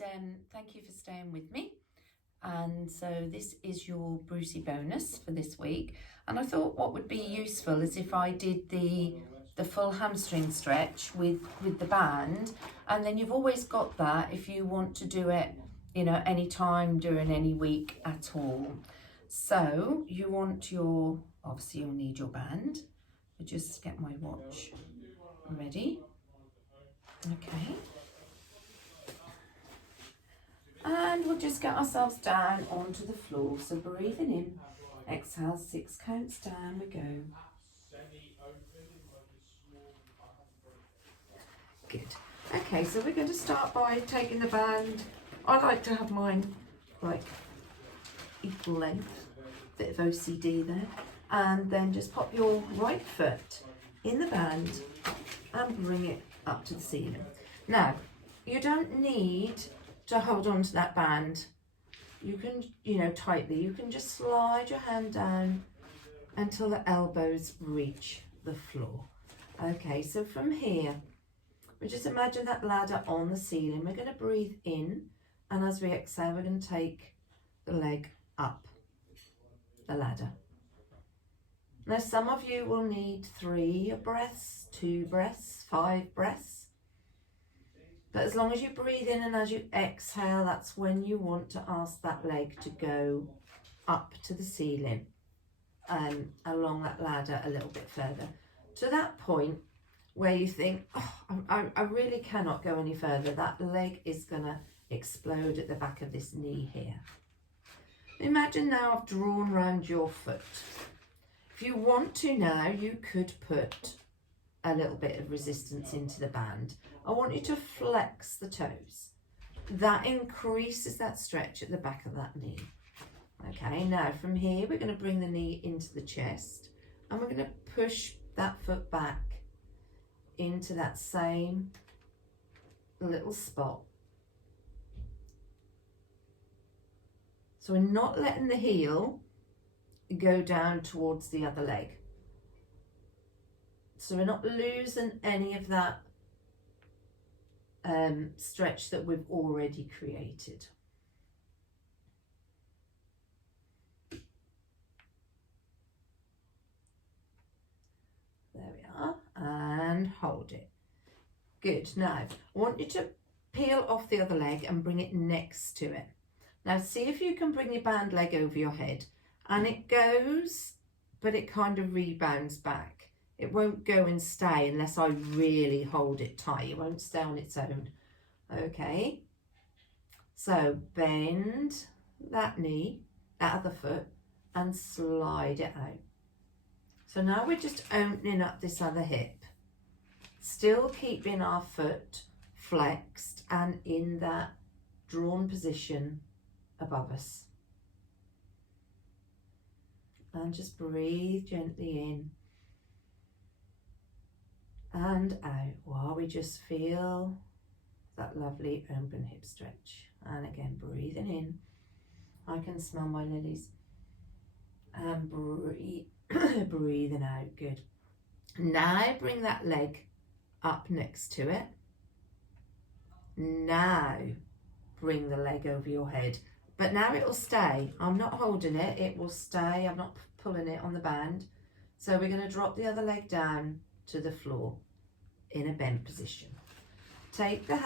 and thank you for staying with me. And so this is your Brucy bonus for this week, and I thought what would be useful is if I did the full hamstring stretch with the band, and then you've always got that if you want to do it, you know, any time during any week at all. So you want your, obviously you'll need your band. I'll just get my watch ready. Okay. And we'll just get ourselves down onto the floor. So breathing in, exhale, 6 counts down we go. Good. Okay, so we're going to start by taking the band. I like to have mine like equal length, bit of OCD there. And then just pop your right foot in the band and bring it up to the ceiling. Now, you don't need to hold on to that band. You can, you know, tightly, you can just slide your hand down until the elbows reach the floor. Okay, so from here, we just imagine that ladder on the ceiling. We're going to breathe in, and as we exhale, we're going to take the leg up the ladder. Now, some of you will need 3 breaths, 2 breaths, 5 breaths. But as long as you breathe in and as you exhale, that's when you want to ask that leg to go up to the ceiling and along that ladder a little bit further. To that point where you think, oh, I really cannot go any further. That leg is going to explode at the back of this knee here. Imagine now I've drawn round your foot. If you want to now, you could put a little bit of resistance into the band. I want you to flex the toes. That increases that stretch at the back of that knee. Okay, now from here, we're going to bring the knee into the chest, and we're going to push that foot back into that same little spot. So we're not letting the heel go down towards the other leg. So we're not losing any of that stretch that we've already created. There we are, and hold it. Good. Now, I want you to peel off the other leg and bring it next to it. Now, see if you can bring your band leg over your head, and it goes, but it kind of rebounds back. It won't go and stay unless I really hold it tight. It won't stay on its own. Okay. So bend that knee, that other foot, and slide it out. So now we're just opening up this other hip, still keeping our foot flexed and in that drawn position above us. And just breathe gently in and out while we just feel that lovely open hip stretch. And again, breathing in. I can smell my lilies. And breathing out. Good. Now bring that leg up next to it. Now bring the leg over your head. But now it will stay. I'm not holding it. It will stay. I'm not pulling it on the band. So we're going to drop the other leg down to the floor in a bent position. Take the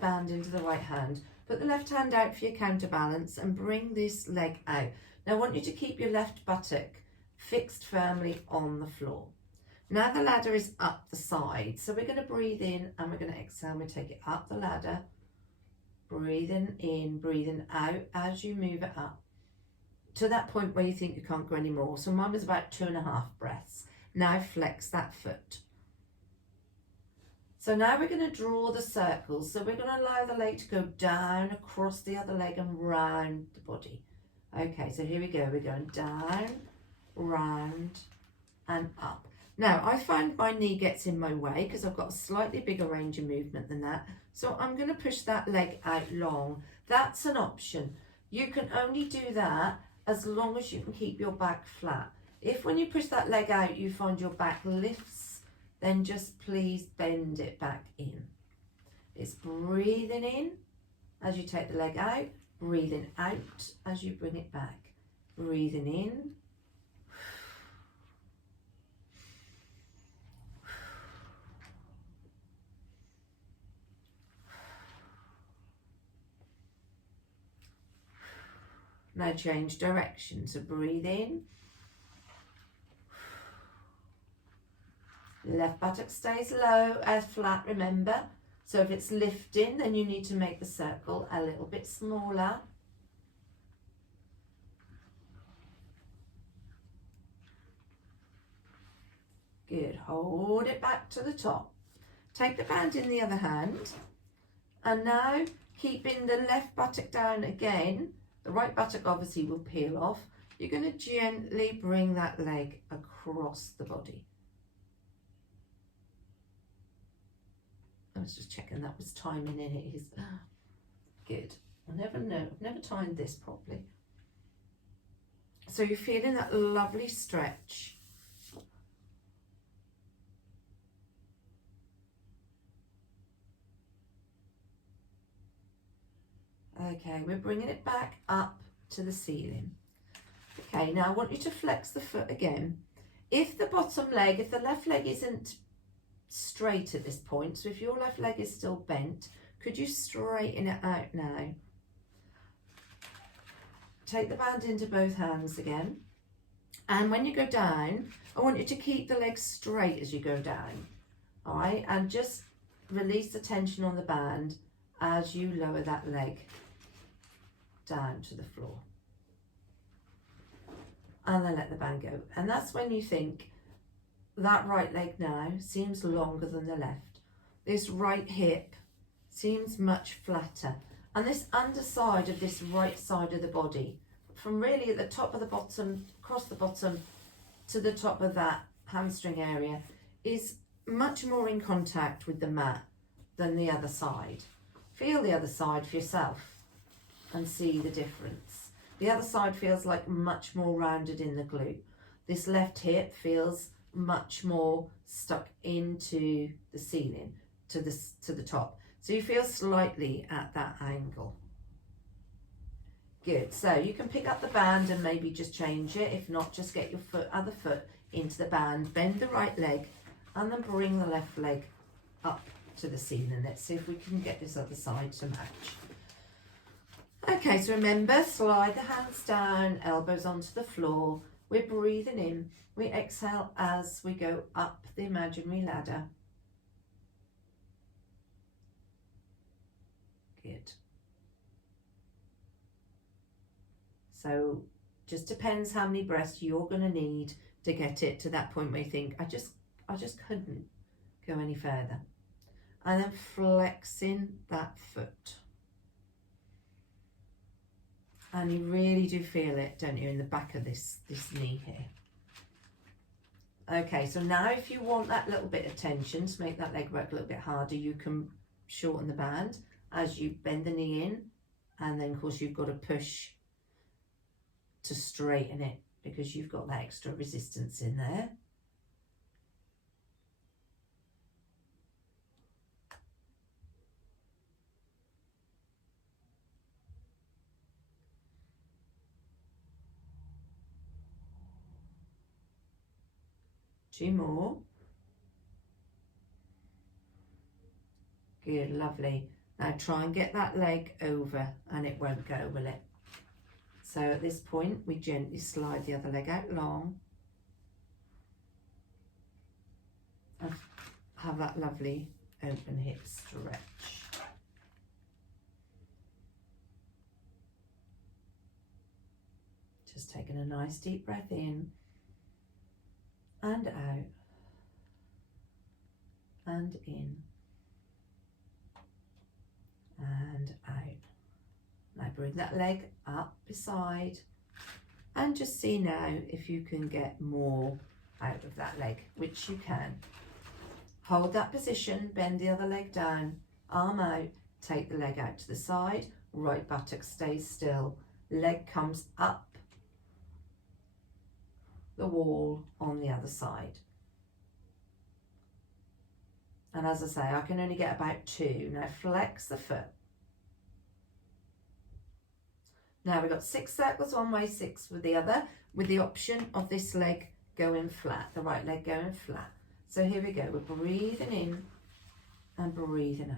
band into the right hand. Put the left hand out for your counterbalance and bring this leg out. Now I want you to keep your left buttock fixed firmly on the floor. Now the ladder is up the side. So we're going to breathe in and we're going to exhale. We take it up the ladder. Breathing in, breathing out as you move it up to that point where you think you can't go anymore. So mine was about 2.5 breaths. Now flex that foot. So now we're going to draw the circles. So we're going to allow the leg to go down across the other leg and round the body. Okay, so here we go. We're going down, round and up. Now, I find my knee gets in my way because I've got a slightly bigger range of movement than that. So I'm going to push that leg out long. That's an option. You can only do that as long as you can keep your back flat. If when you push that leg out, you find your back lifts, then just please bend it back in. It's breathing in as you take the leg out, breathing out as you bring it back, breathing in, now change direction, so breathe in, left buttock stays low as flat, remember, so if it's lifting then you need to make the circle a little bit smaller. Good, hold it back to the top. Take the band in the other hand, and now keeping the left buttock down again, the right buttock obviously will peel off. You're going to gently bring that leg across the body. I was just checking that was timing in it. Is good. I never know, I've never timed this properly. So you're feeling that lovely stretch. Okay, we're bringing it back up to the ceiling. Okay, now I want you to flex the foot again. If the bottom leg, if the left leg isn't straight at this point, so if your left leg is still bent, could you straighten it out now? Take the band into both hands again. And when you go down, I want you to keep the leg straight as you go down. All right, and just release the tension on the band as you lower that leg down to the floor. And then let the band go. And that's when you think, that right leg now seems longer than the left. This right hip seems much flatter. And this underside of this right side of the body, from really at the top of the bottom, across the bottom to the top of that hamstring area, is much more in contact with the mat than the other side. Feel the other side for yourself and see the difference. The other side feels like much more rounded in the glute. This left hip feels much more stuck into the ceiling, to the top. So you feel slightly at that angle. Good, so you can pick up the band and maybe just change it. If not, just get your other foot into the band, bend the right leg, and then bring the left leg up to the ceiling. Let's see if we can get this other side to match. Okay, so remember, slide the hands down, elbows onto the floor. We're breathing in. We exhale as we go up the imaginary ladder. Good. So just depends how many breaths you're going to need to get it to that point where you think, I just couldn't go any further. And then flexing that foot. And you really do feel it, don't you, in the back of this knee here. Okay, so now if you want that little bit of tension to make that leg work a little bit harder, you can shorten the band as you bend the knee in, and then of course you've got to push to straighten it because you've got that extra resistance in there. Two more. Good, lovely. Now try and get that leg over, and it won't go, will it? So at this point, we gently slide the other leg out long and have that lovely open hip stretch. Just taking a nice deep breath in and out and in and out. Now bring that leg up beside and just see now if you can get more out of that leg, which you can. Hold that position, bend the other leg down, arm out, take the leg out to the side, right buttock stays still, leg comes up the wall on the other side. And as I say, I can only get about two. Now flex the foot. Now we've got 6 circles one way, 6 with the other, with the option of this leg going flat, the right leg going flat. So here we go, we're breathing in and breathing out.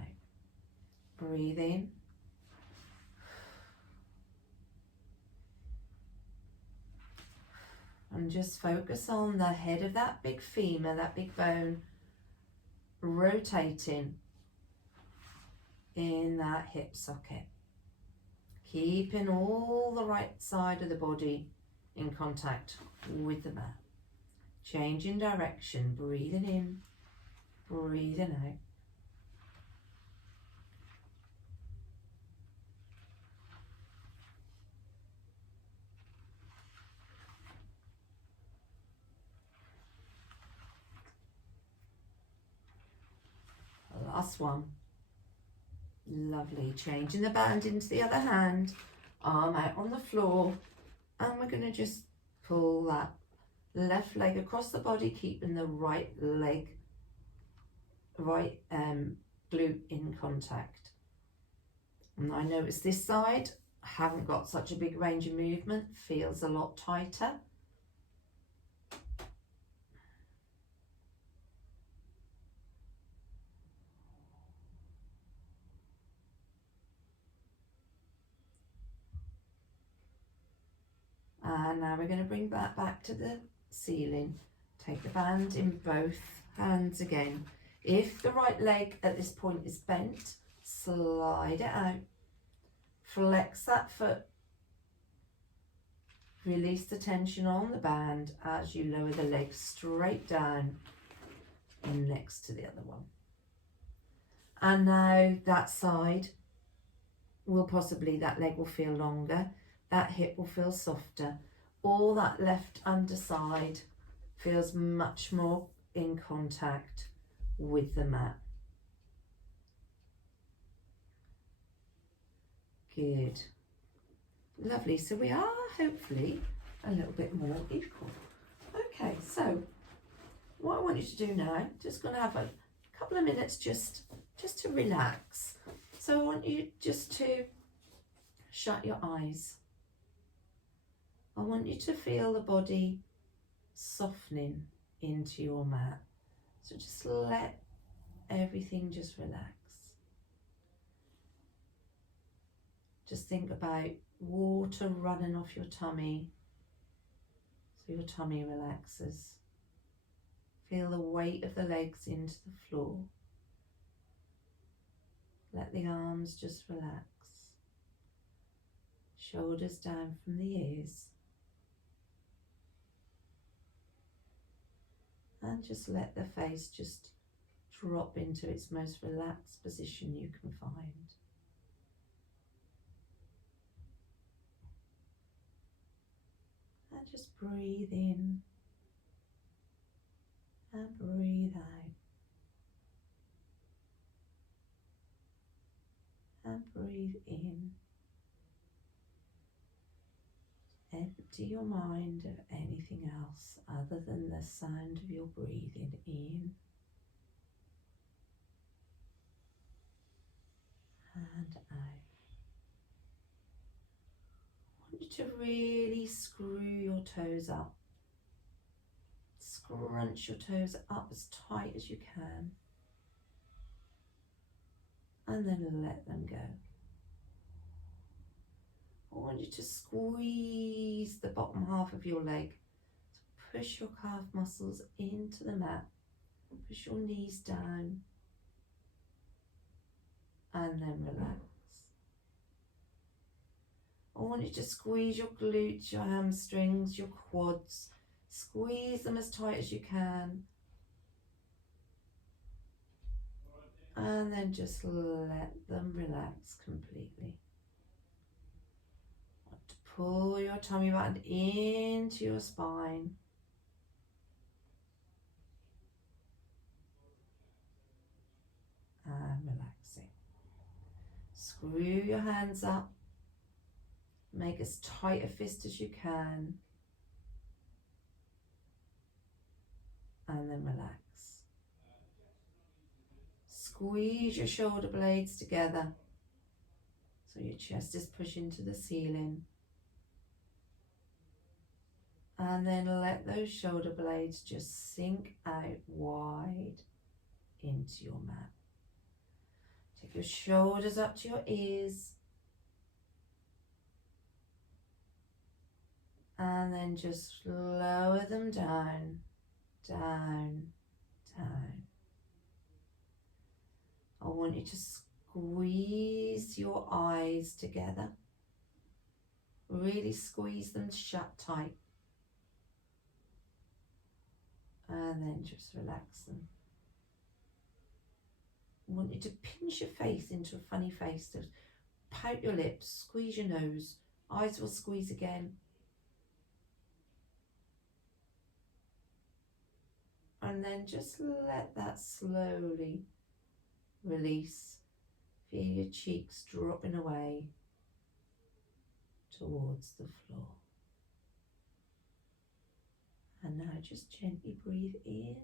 Breathe in. And just focus on the head of that big femur, that big bone, rotating in that hip socket. Keeping all the right side of the body in contact with the mat. Changing direction, breathing in, breathing out. Last one. Lovely. Changing the band into the other hand, arm out on the floor, and we're going to just pull that left leg across the body, keeping the right leg, right glute in contact. And I notice this side, I haven't got such a big range of movement, feels a lot tighter. And now we're going to bring that back to the ceiling. Take the band in both hands again. If the right leg at this point is bent, slide it out. Flex that foot. Release the tension on the band as you lower the leg straight down and next to the other one. And now that side will possibly, that leg will feel longer. That hip will feel softer. All that left underside feels much more in contact with the mat. Good. Lovely. So we are hopefully a little bit more equal. Okay, so what I want you to do now, just going to have a couple of minutes just to relax. So I want you just to shut your eyes. I want you to feel the body softening into your mat. So just let everything just relax. Just think about water running off your tummy, so your tummy relaxes. Feel the weight of the legs into the floor. Let the arms just relax. Shoulders down from the ears. And just let the face just drop into its most relaxed position you can find. And just breathe in and breathe out. And breathe in. Empty your mind of anything else other than the sound of your breathing in and out. I want you to really screw your toes up. Scrunch your toes up as tight as you can. And then let them go. I want you to squeeze the bottom half of your leg. So push your calf muscles into the mat. Push your knees down. And then relax. I want you to squeeze your glutes, your hamstrings, your quads. Squeeze them as tight as you can. And then just let them relax completely. Pull your tummy button into your spine. And relaxing. Screw your hands up. Make as tight a fist as you can. And then relax. Squeeze your shoulder blades together so your chest is pushing to the ceiling. And then let those shoulder blades just sink out wide into your mat. Take your shoulders up to your ears. And then just lower them down, down, down. I want you to squeeze your eyes together. Really squeeze them shut tight. And then just relax them. I want you to pinch your face into a funny face. So pout your lips, squeeze your nose. Eyes will squeeze again. And then just let that slowly release. Feel your cheeks dropping away towards the floor. And now just gently breathe in.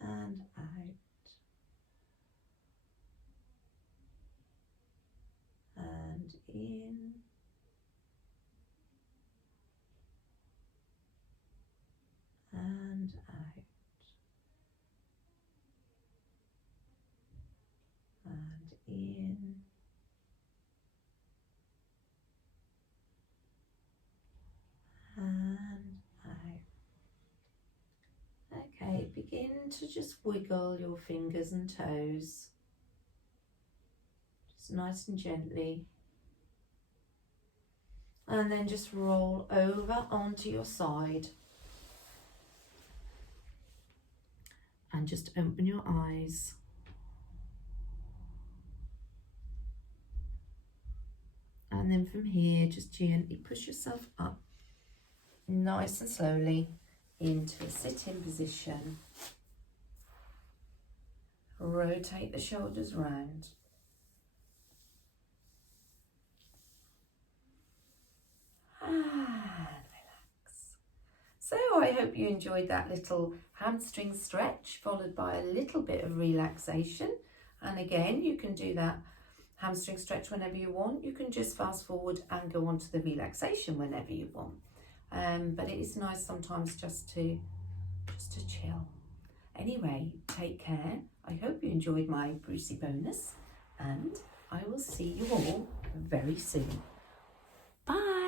And out. And in. And out. And in. And out. Okay, begin to just wiggle your fingers and toes. Just nice and gently. And then just roll over onto your side. And just open your eyes. And then from here, just gently push yourself up, nice and slowly, into a sitting position. Rotate the shoulders round. And relax. So I hope you enjoyed that little hamstring stretch, followed by a little bit of relaxation. And again, you can do that hamstring stretch whenever you want. You can just fast forward and go on to the relaxation whenever you want. But it is nice sometimes just to chill. Anyway, take care. I hope you enjoyed my Brucy bonus, and I will see you all very soon. Bye.